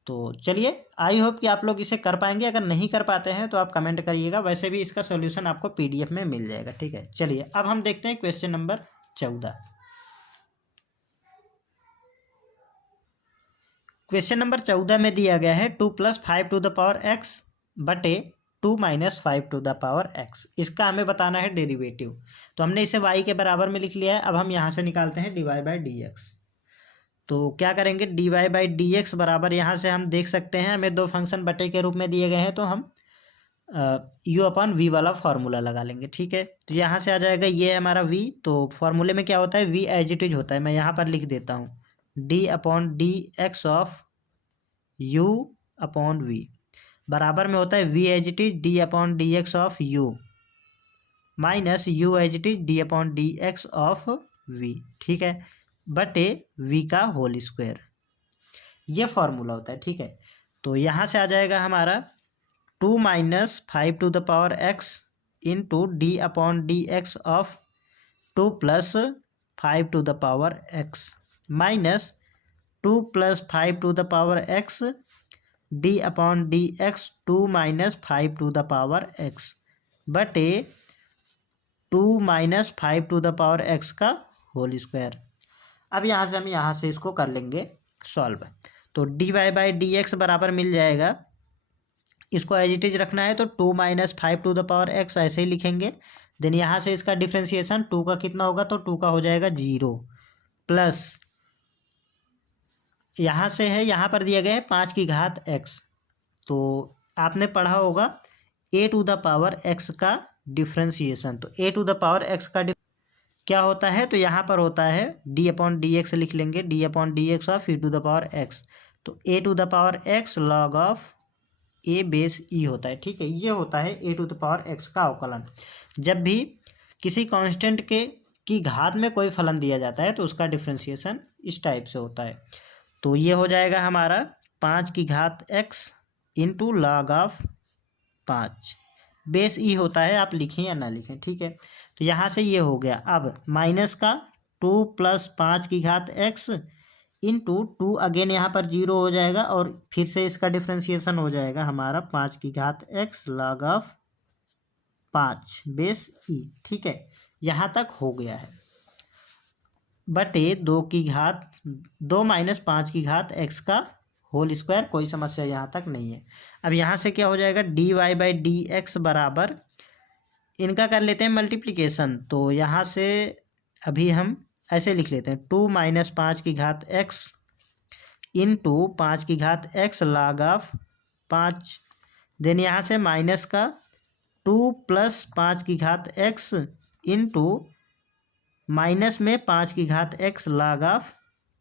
तो चलिए आई होप कि आप लोग इसे कर पाएंगे, अगर नहीं कर पाते हैं तो आप कमेंट करिएगा, वैसे भी इसका सॉल्यूशन आपको पीडीएफ में मिल जाएगा। ठीक है, चलिए अब हम देखते हैं क्वेश्चन नंबर 14। क्वेश्चन नंबर 14 में दिया गया है 2 + 5 टू द पावर x बटे 2 - 5 टू द पावर x। इसका हमें बताना है डेरिवेटिव, तो हमने इसे y के बराबर में लिख लिया है। अब हम यहाँ से निकालते हैं dy बाई डी एक्स। तो क्या करेंगे, dy बाई डी एक्स बराबर, यहाँ से हम देख सकते हैं हमें दो फंक्शन बटे के रूप में दिए गए हैं, तो हम u अपॉन v वाला फार्मूला लगा लेंगे। ठीक है, तो यहाँ से आ जाएगा ये हमारा v, तो फार्मूले में क्या होता है, v एज इट इज होता है, मैं यहाँ पर लिख देता हूँ d upon d x of u upon v बराबर में होता है v as it is d upon d x of u minus u as it is d upon d x of v। ठीक है, बटे v का होल स्क्वायर, ये formula होता है। ठीक है, तो यहाँ से आ जाएगा हमारा 2 - 5 to the power x into d upon d x of 2 + 5 to the power x minus 2 + 5 to the power x d upon d x 2 - 5 to the power x बटे 2 - 5 टू द पावर x का whole square. अब यहाँ से हम यहाँ से इसको कर लेंगे सॉल्व, तो dy बाई डी एक्स बराबर मिल जाएगा, इसको एज इट इज रखना है तो 2 - 5 टू द पावर x ऐसे ही लिखेंगे। देन यहाँ से इसका डिफ्रेंसिएशन 2 का कितना होगा, तो 2 का हो जाएगा 0 प्लस यहाँ से है, यहाँ पर दिया गया है 5 की घात x, तो आपने पढ़ा होगा a to the power x का डिफ्रेंसिएशन, तो a to the power x का क्या होता है, तो यहाँ पर होता है d अपॉन डी एक्स लिख लेंगे, d upon d x of e to the power x, तो a to the power x log of a base e होता है। ठीक है, ये होता है a to the power x का अवकलन। जब भी किसी कांस्टेंट की घात में कोई फलन दिया जाता है तो उसका डिफ्रेंसिएशन इस टाइप से होता है। तो ये हो जाएगा हमारा 5 की घात x into log of 5 base e होता है, आप लिखें या ना लिखें, ठीक है। तो यहाँ से ये हो गया। अब माइनस का 2 + 5 की घात x इंटू 2 अगेन यहाँ पर 0 हो जाएगा और फिर से इसका डिफ्रेंसिएशन हो जाएगा हमारा 5 की घात x लॉग ऑफ 5 बेस ई, ठीक है। यहाँ तक हो गया है। बटे 2 की घात 2 - 5 की घात x का होल स्क्वायर, कोई समस्या यहाँ तक नहीं है। अब यहाँ से क्या हो जाएगा, dy/dx बराबर, इनका कर लेते हैं मल्टीप्लिकेशन। तो यहाँ से अभी हम ऐसे लिख लेते हैं 2 - 5 की घात x इंटू 5 की घात x लॉग ऑफ 5। देन यहाँ से माइनस का 2 + 5 की घात x इंटू माइनस में 5 की घात x लॉग ऑफ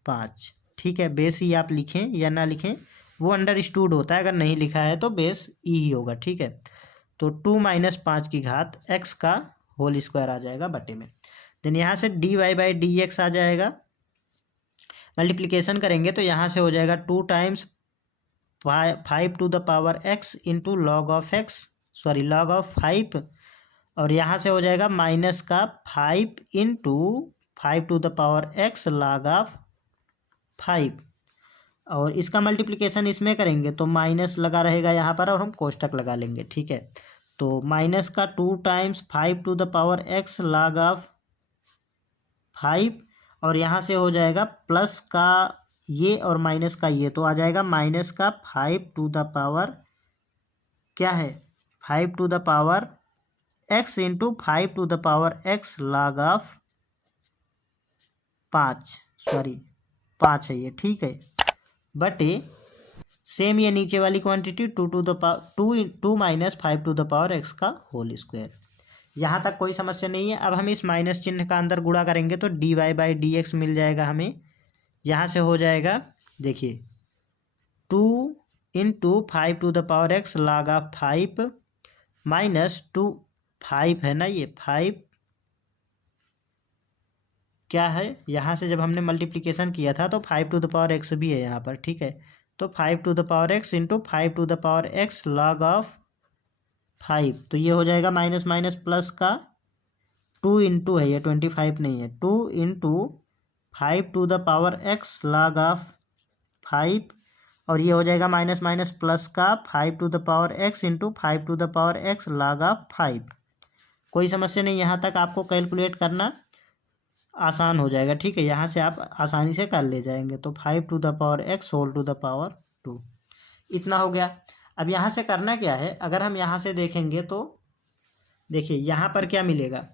5, ठीक है। बेस ई आप लिखें या ना लिखें वो अंडरस्टूड होता है, अगर नहीं लिखा है तो बेस ई ही होगा, ठीक है। तो 2 - 5 की घात x का होल स्क्वायर आ जाएगा बटे में। देन यहाँ से dy/dx आ जाएगा, मल्टीप्लिकेशन करेंगे तो यहाँ से हो जाएगा 2 times 5 to the power x into log of x, sorry log of 5, और यहाँ से हो जाएगा माइनस का 5 into 5 to the power x log of 5, और इसका मल्टीप्लिकेशन इसमें करेंगे तो माइनस लगा रहेगा यहाँ पर और हम कोष्टक लगा लेंगे, ठीक है। तो माइनस का 2 times 5 to the power x log of 5, और यहाँ से हो जाएगा प्लस का ये और माइनस का ये, तो आ जाएगा माइनस का 5 टू द पावर क्या है 5 to the power x into 5 to the power x log of 5, sorry 5 है ये, ठीक है। बटे सेम ये नीचे वाली quantity 2 to the power 2 - 5 to the power x का होल स्क्वायर। यहाँ तक कोई समस्या नहीं है। अब हम इस माइनस चिन्ह का अंदर गुणा करेंगे तो dy/dx मिल जाएगा हमें। यहाँ से हो जाएगा, देखिए 2 into 5 to the power x log of 5 minus 2, 5 है ना, ये 5 क्या है, यहाँ से जब हमने मल्टीप्लिकेशन किया था तो 5 टू द पावर x भी है यहाँ पर, ठीक है। तो 5 to the power x into 5 to the power x log of 5, तो ये हो जाएगा माइनस माइनस प्लस का 2 इंटू है, ये 25 नहीं है, 2 into 5 to the power x log of 5, और ये हो जाएगा माइनस माइनस प्लस का 5 to the power x into 5 to the power x log of 5। कोई समस्या नहीं, यहाँ तक आपको कैलकुलेट करना आसान हो जाएगा, ठीक है। यहाँ से आप आसानी से कर ले जाएंगे। तो 5 to the power x whole to the power 2, इतना हो गया। अब यहाँ से करना क्या है, अगर हम यहाँ से देखेंगे तो देखिए यहाँ पर क्या मिलेगा,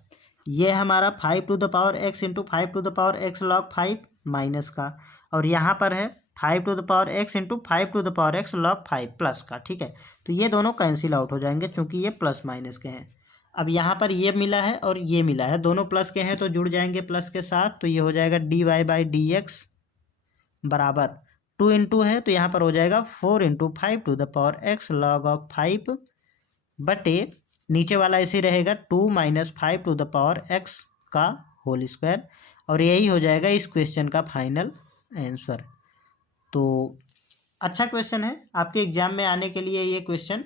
ये हमारा 5 to the power x into 5 to the power x log 5 minus का, और यहाँ पर है 5 to the power x into 5 to the power x log 5 plus का, ठीक है। तो ये दोनों कैंसिल आउट हो जाएंगे क्योंकि ये प्लस माइनस के हैं। अब यहाँ पर ये मिला है और ये मिला है, दोनों प्लस के हैं तो जुड़ जाएंगे प्लस के साथ। तो ये हो जाएगा dy/dx बराबर 2 इंटू है तो यहाँ पर हो जाएगा 4 into 5 to the power x log of 5 बटे नीचे वाला ऐसे रहेगा 2 - 5 टू द पावर x का होल स्क्वायर, और यही हो जाएगा इस क्वेश्चन का फाइनल आंसर। तो अच्छा क्वेश्चन है, आपके एग्जाम में आने के लिए ये क्वेश्चन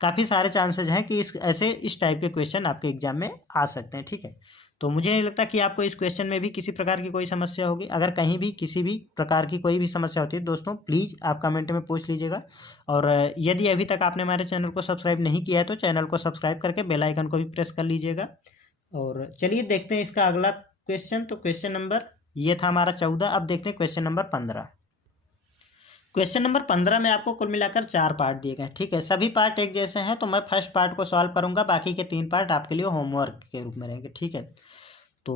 काफ़ी सारे चांसेस हैं कि इस टाइप के क्वेश्चन आपके एग्जाम में आ सकते हैं, ठीक है। तो मुझे नहीं लगता कि आपको इस क्वेश्चन में भी किसी प्रकार की कोई समस्या होगी। अगर कहीं भी किसी भी प्रकार की कोई भी समस्या होती है दोस्तों, प्लीज़ आप कमेंट में पूछ लीजिएगा। और यदि अभी तक आपने हमारे चैनल को सब्सक्राइब नहीं किया है तो चैनल को सब्सक्राइब करके बेल आइकन को भी प्रेस कर लीजिएगा। और चलिए देखते हैं इसका अगला क्वेश्चन। तो क्वेश्चन नंबर ये था हमारा 14। अब देखते हैं क्वेश्चन नंबर 15। क्वेश्चन नंबर 15 में आपको कुल मिलाकर 4 पार्ट दिए गए, ठीक है। सभी पार्ट एक जैसे हैं तो मैं फर्स्ट पार्ट को सॉल्व करूंगा, बाकी के 3 पार्ट आपके लिए होमवर्क के रूप में रहेंगे, ठीक है। तो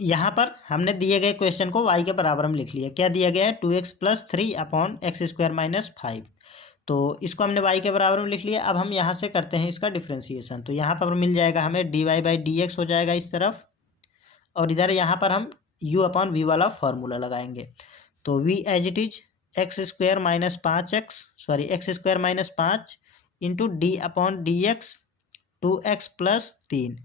यहाँ पर हमने दिए गए क्वेश्चन को y के बराबर में लिख लिया। क्या दिया गया है, 2x + 3/x² - 5। तो इसको हमने y के बराबर में लिख लिया। अब हम यहाँ से करते हैं इसका डिफ्रेंसिएशन। तो यहाँ पर मिल जाएगा हमें dy/dx हो जाएगा इस तरफ, और इधर यहाँ पर हम u/v वाला फॉर्मूला लगाएंगे। तो v as it is x² - 5x, sorry x² - 5 इंटू d/dx 2x + 3।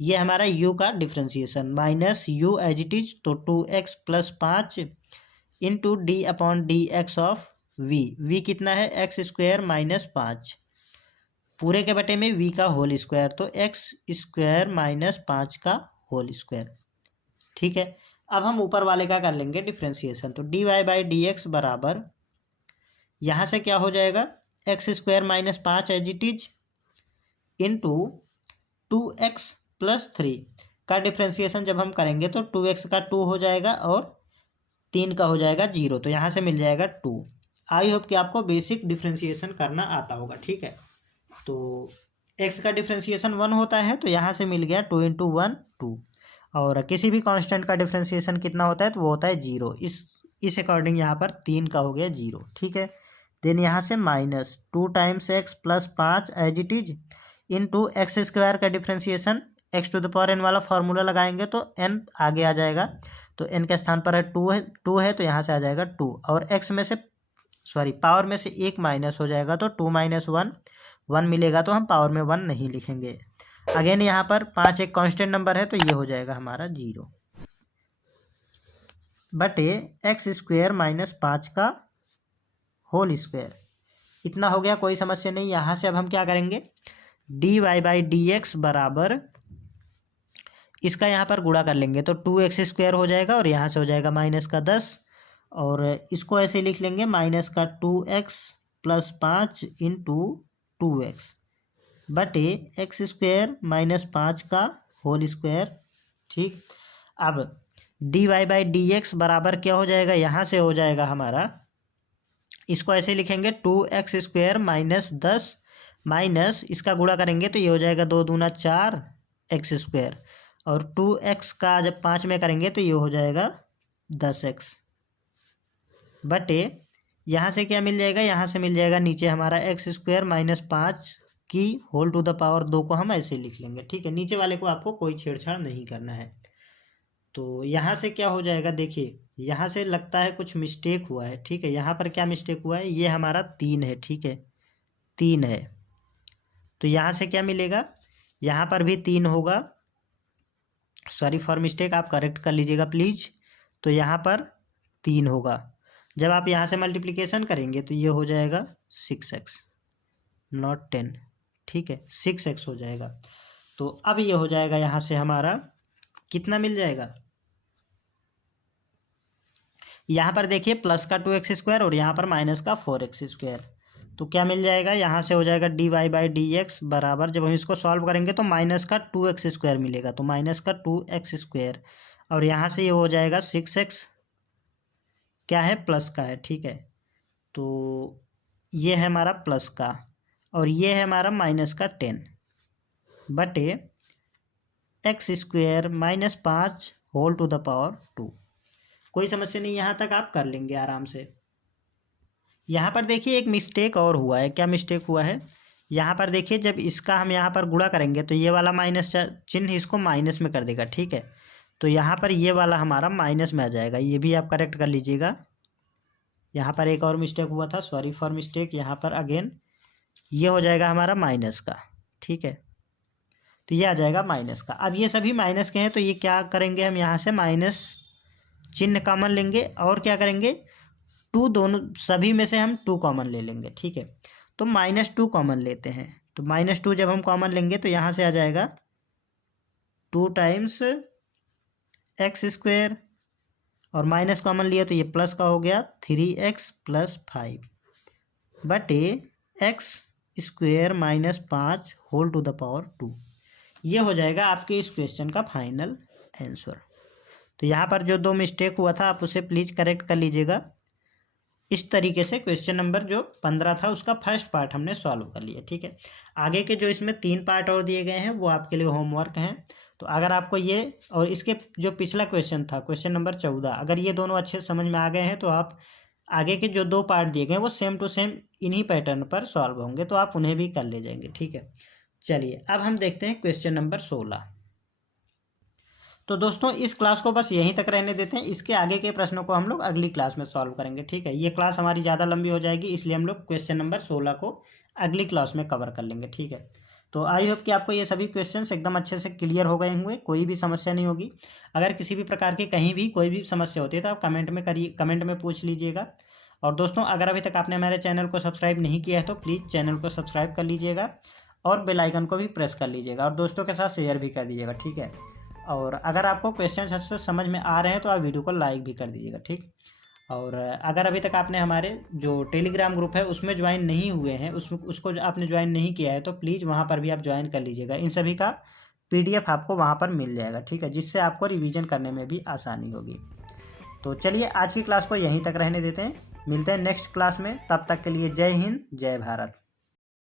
ये हमारा u का differentiation minus u as it is, तो 2x plus 5 into d upon d x of v कितना है एक्स स्क्वायर माइनस 5 पूरे के बटे में v का होल स्क्वायर, तो एक्स स्क्वायर माइनस 5 का होल स्क्वायर। ठीक है, अब हम ऊपर वाले का कर लेंगे डिफ्रेंसिएशन, तो d y by d x बराबर यहाँ से क्या हो जाएगा x square minus 5 as it is into 2x plus 3 का डिफ्रेंसिएशन जब हम करेंगे तो 2x का 2 हो जाएगा और 3 का हो जाएगा 0, तो यहाँ से मिल जाएगा 2। आई होप कि आपको बेसिक डिफ्रेंसिएशन करना आता होगा। ठीक है, तो x का डिफ्रेंसिएशन 1 होता है, तो यहाँ से मिल गया 2 इंटू 1 2, और किसी भी कांस्टेंट का डिफ्रेंसिएशन कितना होता है तो वो होता है 0। इस अकॉर्डिंग यहाँ पर 3 का हो गया 0। ठीक है, देन यहाँ से minus 2 times x plus 5 as it is into x square का differentiation x to the power n वाला फार्मूला लगाएंगे तो एन आगे आ जाएगा, तो एन के स्थान पर है 2 है तो यहाँ से आ जाएगा 2, और एक्स में से पावर में से एक माइनस हो जाएगा तो 2 माइनस 1 मिलेगा, तो हम पावर में 1 नहीं लिखेंगे। अगेन यहाँ पर 5 एक कांस्टेंट नंबर है तो ये हो जाएगा हमारा 0 बटे एक्स स्क्वायर माइनस 5 का होल स्क्वायर, इतना हो गया, कोई समस्या नहीं। यहाँ से अब हम क्या करेंगे d y by d x बराबर इसका यहाँ पर गुणा कर लेंगे तो 2x स्क्वायर हो जाएगा और यहाँ से हो जाएगा माइनस का 10, और इसको ऐसे लिख लेंगे माइनस का 2x प्लस 5 इंटू 2x बटे एक्स स्क्वायर माइनस 5 का होल स्क्वायर। ठीक, अब d y by d x बराबर क्या हो जाएगा, यहाँ से हो जाएगा हमारा, इसको ऐसे लिखेंगे 2x स्क्वायर माइनस 10 माइनस इसका गुणा करेंगे तो ये हो जाएगा 2 दूना 4 एक्स स्क्वायर, और 2x का जब 5 में करेंगे तो ये हो जाएगा 10x बटे यहाँ से क्या मिल जाएगा, यहाँ से मिल जाएगा नीचे हमारा एक्स स्क्वायर माइनस 5 की होल टू द पावर 2 को हम ऐसे लिख लेंगे। ठीक है, नीचे वाले को आपको कोई छेड़छाड़ नहीं करना है। तो यहाँ से क्या हो जाएगा, देखिए यहाँ से लगता है कुछ मिस्टेक हुआ है। ठीक है, यहाँ पर क्या मिस्टेक हुआ है, ये हमारा 3 है। ठीक है, 3 है, तो यहाँ से क्या मिलेगा, यहाँ पर भी 3 होगा, सॉरी फॉर मिस्टेक, आप करेक्ट कर लीजिएगा प्लीज़। तो यहाँ पर 3 होगा, जब आप यहाँ से मल्टीप्लिकेशन करेंगे तो ये हो जाएगा 6x नॉट 10। ठीक है, 6x हो जाएगा। तो अब ये हो जाएगा यहाँ से हमारा कितना मिल जाएगा, यहाँ पर देखिए प्लस का 2x स्क्वायर और यहाँ पर माइनस का 4x स्क्वायर, तो क्या मिल जाएगा, यहाँ से हो जाएगा d y by d x बराबर, जब हम इसको सॉल्व करेंगे तो माइनस का 2x स्क्वायर मिलेगा, तो माइनस का 2x स्क्वायर, और यहाँ से ये हो जाएगा 6x क्या है प्लस का है। ठीक है, तो ये है हमारा प्लस का और ये है हमारा माइनस का 10 बटे x square minus 5 whole to the power 2। कोई समस्या नहीं, यहाँ तक आप कर लेंगे आराम से। यहाँ पर देखिए एक मिस्टेक और हुआ है। क्या मिस्टेक हुआ है, यहाँ पर देखिए जब इसका हम यहाँ पर गुणा करेंगे तो ये वाला माइनस चिन्ह इसको माइनस में कर देगा। ठीक है, तो यहाँ पर ये वाला हमारा माइनस में आ जाएगा, ये भी आप करेक्ट कर लीजिएगा। यहाँ पर एक और मिस्टेक हुआ था, सॉरी फॉर मिस्टेक, यहाँ पर अगेन ये हो जाएगा हमारा माइनस का। ठीक है, तो ये आ जाएगा माइनस का। अब ये सभी माइनस के हैं तो ये क्या करेंगे, हम यहाँ से माइनस चिन्ह कॉमन लेंगे और क्या करेंगे 2, दोनों सभी में से हम 2 कॉमन ले लेंगे। ठीक है, तो -2 कॉमन लेते हैं, तो -2 जब हम कॉमन लेंगे तो यहाँ से आ जाएगा 2 टाइम्स एक्स स्क्वायर और माइनस कॉमन लिया तो ये प्लस का हो गया 3x प्लस 5 बटे x square minus 5 whole to the power 2। ये हो जाएगा आपके इस क्वेश्चन का फाइनल आंसर। तो यहाँ पर जो 2 मिस्टेक हुआ था आप उसे प्लीज़ करेक्ट कर लीजिएगा। इस तरीके से क्वेश्चन नंबर जो 15 था उसका फर्स्ट पार्ट हमने सॉल्व कर लिया। ठीक है, आगे के जो इसमें 3 पार्ट और दिए गए हैं वो आपके लिए होमवर्क हैं। तो अगर आपको ये और इसके जो पिछला क्वेश्चन था क्वेश्चन नंबर 14, अगर ये दोनों अच्छे समझ में आ गए हैं तो आप आगे के जो 2 पार्ट दिए गए हैं वो सेम टू सेम इन्हीं पैटर्न पर सॉल्व होंगे, तो आप उन्हें भी कर ले जाएंगे। ठीक है, चलिए अब हम देखते हैं क्वेश्चन नंबर 16। तो दोस्तों इस क्लास को बस यहीं तक रहने देते हैं, इसके आगे के प्रश्नों को हम लोग अगली क्लास में सॉल्व करेंगे। ठीक है, ये क्लास हमारी ज़्यादा लंबी हो जाएगी, इसलिए हम लोग क्वेश्चन नंबर 16 को अगली क्लास में कवर कर लेंगे। ठीक है, तो आई होप कि आपको ये सभी क्वेश्चंस एकदम अच्छे से क्लियर हो गए होंगे, कोई भी समस्या नहीं होगी। अगर किसी भी प्रकार की कहीं भी कोई भी समस्या होती है तो आप कमेंट में करिए, कमेंट में पूछ लीजिएगा। और दोस्तों अगर अभी तक आपने हमारे चैनल को सब्सक्राइब नहीं किया है तो प्लीज़ चैनल को सब्सक्राइब कर लीजिएगा और बेल आइकन को भी प्रेस कर लीजिएगा और दोस्तों के साथ शेयर भी कर दीजिएगा, ठीक है। और अगर आपको क्वेश्चन अच्छे से समझ में आ रहे हैं तो आप वीडियो को लाइक भी कर दीजिएगा, ठीक। और अगर अभी तक आपने हमारे जो टेलीग्राम ग्रुप है उसमें ज्वाइन नहीं हुए हैं, उसको आपने ज्वाइन नहीं किया है तो प्लीज़ वहाँ पर भी आप ज्वाइन कर लीजिएगा। इन सभी का PDF आपको वहाँ पर मिल जाएगा, ठीक है, जिससे आपको रिवीजन करने में भी आसानी होगी। तो चलिए आज की क्लास को यहीं तक रहने देते हैं, मिलते हैं नेक्स्ट क्लास में, तब तक के लिए जय हिंद जय भारत।